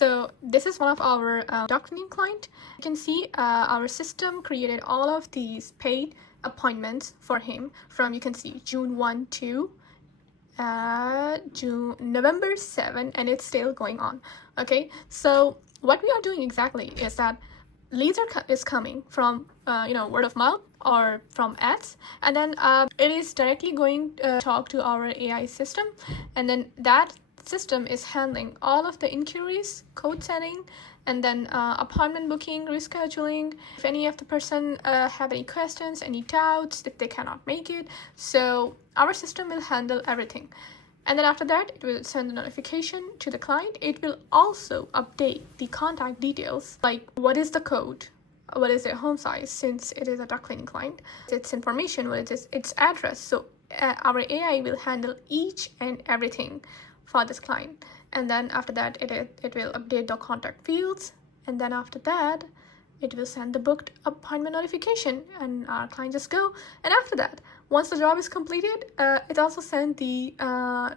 So this is one of our duct cleaning client. You can see our system created all of these paid appointments for him from, you can see, June 1 to November 7, and it's still going on. Okay, so what we are doing exactly is that leads is coming from word of mouth or from ads, and then it is directly going to talk to our AI system, and then that system is handling all of the inquiries, code setting, and then appointment booking, rescheduling, if any of the person have any questions, any doubts, if they cannot make it. So our system will handle everything. And then after that, it will send a notification to the client. It will also update the contact details, like what is the code, what is their home size, since it is a duct cleaning client, its information, what is its address. So our AI will handle each and everything for this client. And then after that, it will update the contact fields. And then after that, it will send the booked appointment notification, and our client just go. And after that, once the job is completed, it also sent the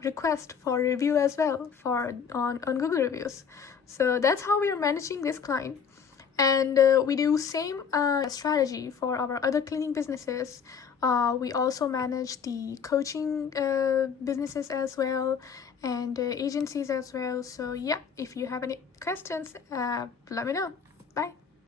request for review as well on Google reviews. So that's how we are managing this client. And we do same strategy for our other cleaning businesses. We also manage the coaching businesses as well, and agencies as well. So yeah, if you have any questions, let me know. Bye.